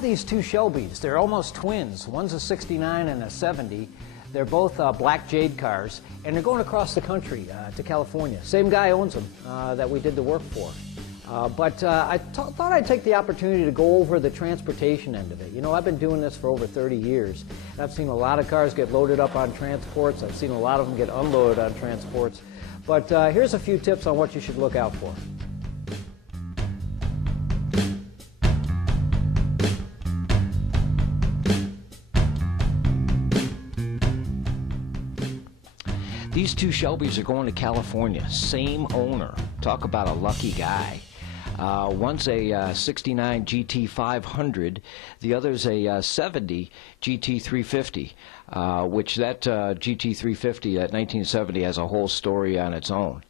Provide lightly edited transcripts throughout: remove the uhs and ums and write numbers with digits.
have these two Shelbys. They're almost twins. One's a 69 and a 70. They're both black jade cars, and they're going across the country to California. Same guy owns them that we did the work for. But I thought I'd take the opportunity to go over the transportation end of it. You know, I've been doing this for over 30 years. And I've seen a lot of cars get loaded up on transports. I've seen a lot of them get unloaded on transports. But here's a few tips on what you should look out for. These two Shelbys are going to California, same owner. Talk about a lucky guy. One's a 69 GT 500, the other's a 70 GT 350, which that GT 350 at 1970 has a whole story on its own.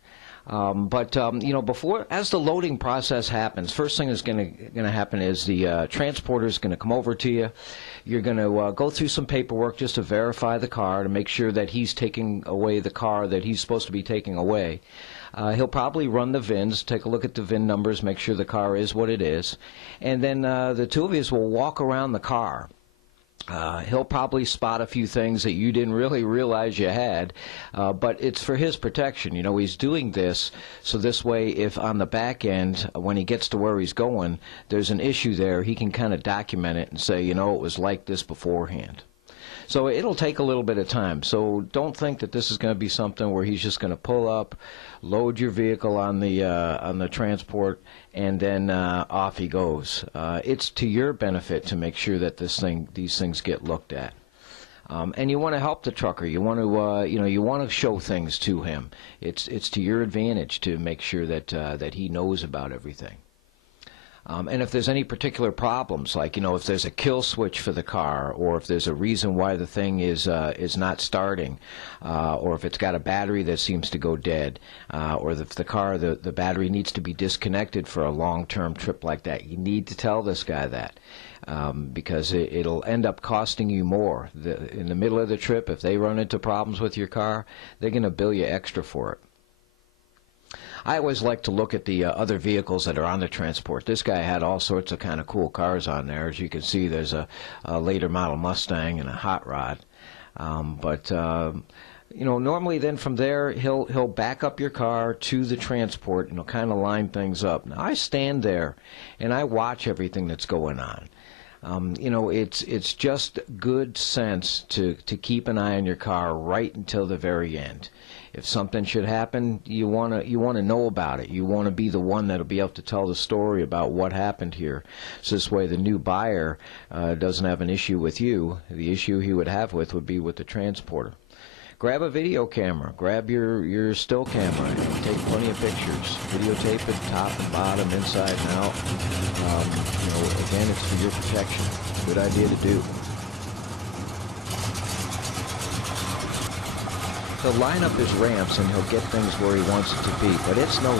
You know, as the loading process happens, first thing is going to happen is the transporter is going to come over to you. You're going to go through some paperwork just to verify the car to make sure that he's taking away the car that he's supposed to be taking away. He'll probably run the VINs, take a look at the VIN numbers, make sure the car is what it is, and then the two of you will walk around the car. He'll probably spot a few things that you didn't really realize you had, but it's for his protection. You know, he's doing this so this way if on the back end, when he gets to where he's going, there's an issue there, he can kind of document it and say, you know, it was like this beforehand. So it'll take a little bit of time. So don't think that this is going to be something where he's just going to pull up, load your vehicle on the transport, and then off he goes. It's to your benefit to make sure that these things get looked at. And you want to help the trucker. You want to you want to show things to him. It's to your advantage to make sure that he knows about everything. And if there's any particular problems, like, you know, if there's a kill switch for the car, or if there's a reason why the thing is not starting, or if it's got a battery that seems to go dead, or if the battery needs to be disconnected for a long-term trip like that, you need to tell this guy that, because it'll end up costing you more. In the middle of the trip, if they run into problems with your car, they're going to bill you extra for it. I always like to look at the other vehicles that are on the transport. This guy had all sorts of kind of cool cars on there. As you can see, there's a later model Mustang and a hot rod. You know, normally then from there, he'll back up your car to the transport and he'll kind of line things up. Now, I stand there and I watch everything that's going on. You know, it's just good sense to keep an eye on your car right until the very end. If something should happen, you want to know about it. You want to be the one that'll be able to tell the story about what happened here. So this way the new buyer doesn't have an issue with you. The issue he would have would be with the transporter. Grab a video camera. Grab your still camera and take plenty of pictures. Videotape it top and bottom, inside and out. You know, again, it's for your protection. Good idea to do. He'll line up his ramps and he'll get things where he wants it to be, but it's no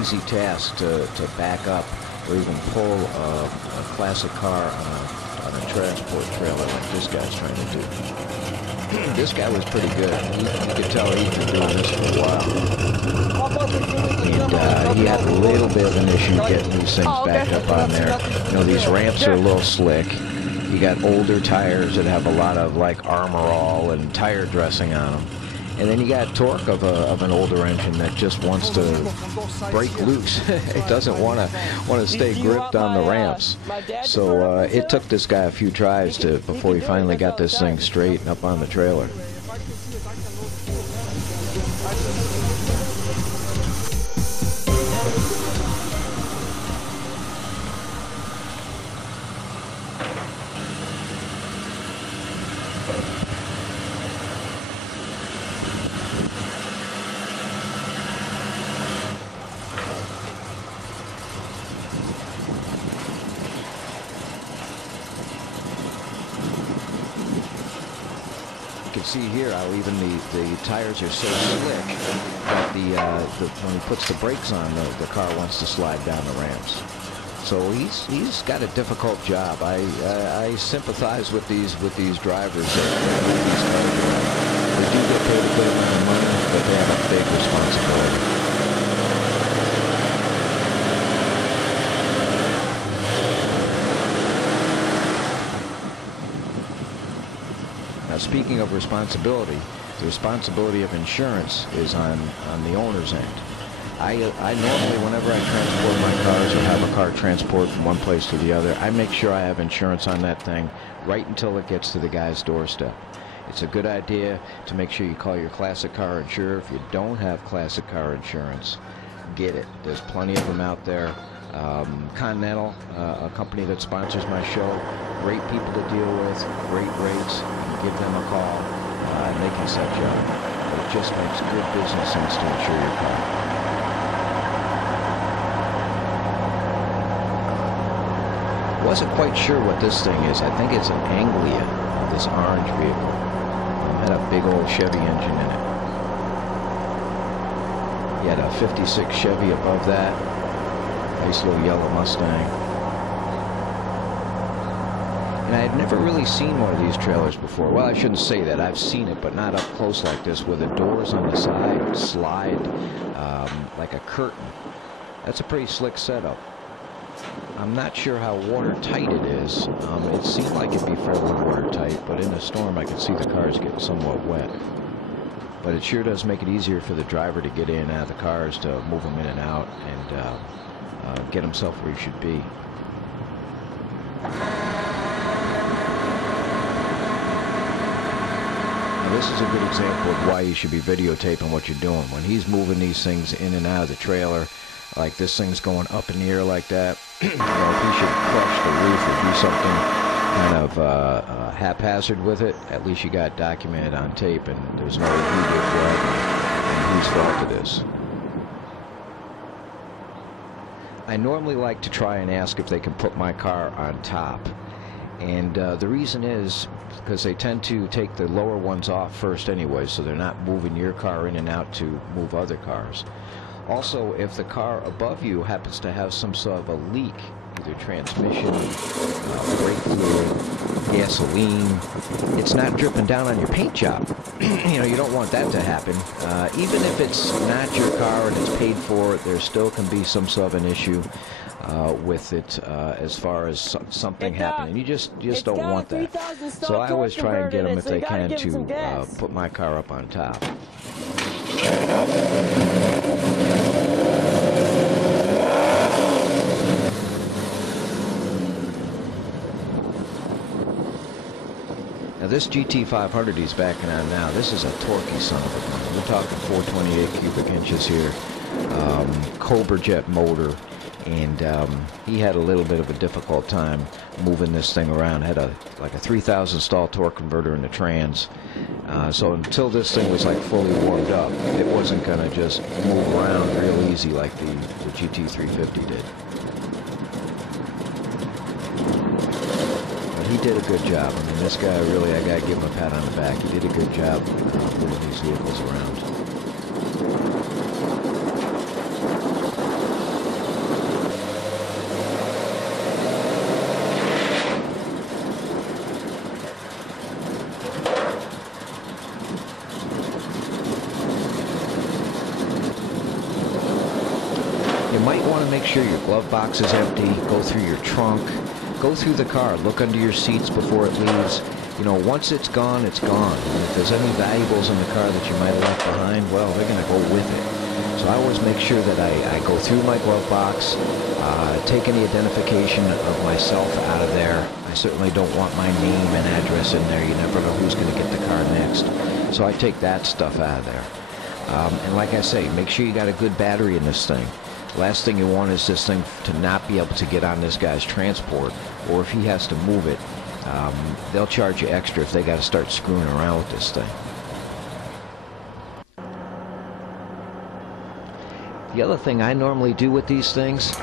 easy task to back up or even pull a classic car on a transport trailer like this guy's trying to do. This guy was pretty good. You could tell he'd been doing this for a while. And he had a little bit of an issue getting these things backed up on there. You know, these ramps are a little slick. You got older tires that have a lot of like Armor All and tire dressing on them. And then you got torque of an older engine that just wants to break loose. It doesn't want to stay gripped on the ramps. So it took this guy a few tries before he finally got this thing straight and up on the trailer. You can see here how even the tires are so slick that when he puts the brakes on, the car wants to slide down the ramps. So he's got a difficult job. I sympathize with these drivers. They do get paid a good amount of money, but they have a big responsibility. Now, speaking of responsibility, the responsibility of insurance is on the owner's end. I normally, whenever I transport my cars or have a car transport from one place to the other, I make sure I have insurance on that thing right until it gets to the guy's doorstep. It's a good idea to make sure you call your classic car insurer. If you don't have classic car insurance, get it. There's plenty of them out there. Continental, a company that sponsors my show, great people to deal with, great rates. You give them a call, and they can set you up. It just makes good business sense to insure your car. Wasn't quite sure what this thing is. I think it's an Anglia, this orange vehicle. Had a big old Chevy engine in it. He had a 56 Chevy above that. Nice little yellow Mustang. And I had never really seen one of these trailers before. Well, I shouldn't say that. I've seen it, but not up close like this, where the doors on the side slide like a curtain. That's a pretty slick setup. I'm not sure how watertight it is. It seemed like it'd be fairly watertight, but in a storm I could see the cars getting somewhat wet. But it sure does make it easier for the driver to get in and out of the cars, to move them in and out, and get himself where he should be. Now, this is a good example of why you should be videotaping what you're doing. When he's moving these things in and out of the trailer, like this thing's going up in the air like that, you know, if he should crush the roof or do something kind of haphazard with it, at least you got it documented on tape, and there's no who did what and whose fault it is. I normally like to try and ask if they can put my car on top, and the reason is because they tend to take the lower ones off first anyway, so they're not moving your car in and out to move other cars. Also, if the car above you happens to have some sort of a leak, either transmission, brake fluid, gasoline, it's not dripping down on your paint job. You know, you don't want that to happen. Even if it's not your car and it's paid for, there still can be some sort of an issue with it as far as something happening. You just don't want that. So I always try and get them, if they can, to put my car up on top. Now this GT500 he's backing on now, this is a torquey son of a gun. We're talking 428 cubic inches here, Cobra Jet motor, and he had a little bit of a difficult time moving this thing around. Had like a 3,000 stall torque converter in the trans, so until this thing was like fully warmed up, it wasn't going to just move around real easy like the GT350 did. He did a good job. I mean, this guy really, I gotta give him a pat on the back. He did a good job moving these vehicles around. You might want to make sure your glove box is empty. Go through your trunk. Go through the car, look under your seats before it leaves. You know, once it's gone, it's gone. And if there's any valuables in the car that you might have left behind, well, they're going to go with it. So I always make sure that I go through my glove box, take any identification of myself out of there. I certainly don't want my name and address in there. You never know who's going to get the car next. So I take that stuff out of there. And like I say, make sure you got a good battery in this thing. Last thing you want is this thing to not be able to get on this guy's transport, or if he has to move it, they'll charge you extra if they got to start screwing around with this thing. The other thing I normally do with these things,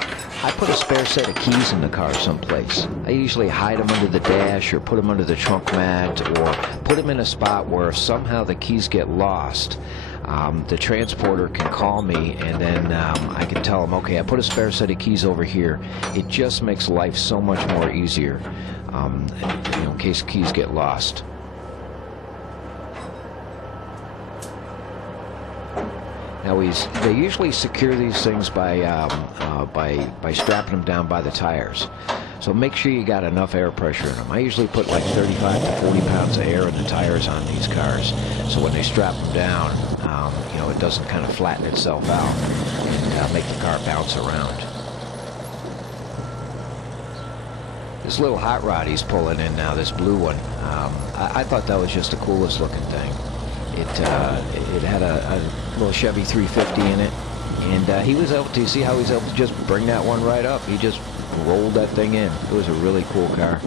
I put a spare set of keys in the car someplace. I usually hide them under the dash or put them under the trunk mat, or put them in a spot where if somehow the keys get lost, the transporter can call me, and then I can tell them, okay, I put a spare set of keys over here. It just makes life so much more easier, you know, in case keys get lost. Now they usually secure these things by strapping them down by the tires. So make sure you got enough air pressure in them. I usually put like 35 to 40 pounds of air in the tires on these cars, so when they strap them down, you know, it doesn't kind of flatten itself out and make the car bounce around. This little hot rod he's pulling in now, this blue one, I thought that was just the coolest looking thing. It had a little Chevy 350 in it, and he was able to, see how he's able to just bring that one right up. He just rolled that thing in. It was a really cool car.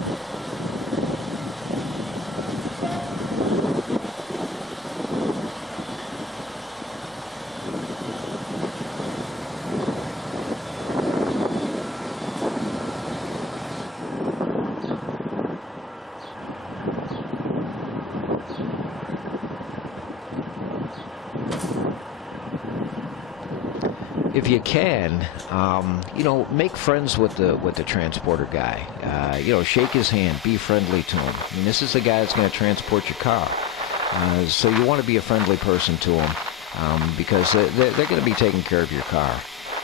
If you can, you know, make friends with the transporter guy. You know, shake his hand, be friendly to him. I mean, this is the guy that's going to transport your car. So you want to be a friendly person to him, because they're going to be taking care of your car.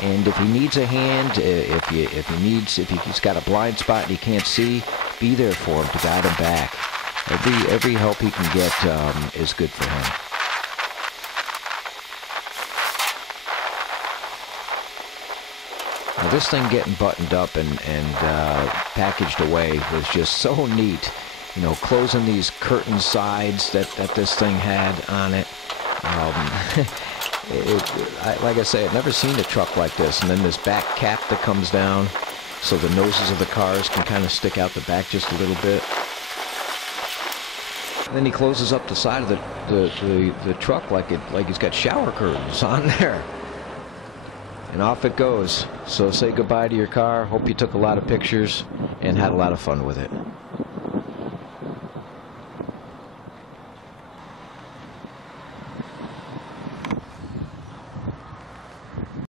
And if he needs a hand, if he's got a blind spot and he can't see, be there for him to guide him back. Every help he can get is good for him. Now, this thing getting buttoned up and packaged away was just so neat. You know, closing these curtain sides that this thing had on it. Like I say, I've never seen a truck like this. And then this back cap that comes down, so the noses of the cars can kind of stick out the back just a little bit. And then he closes up the side of the truck like he's got shower curtains on there. And off it goes. So say goodbye to your car. Hope you took a lot of pictures and had a lot of fun with it.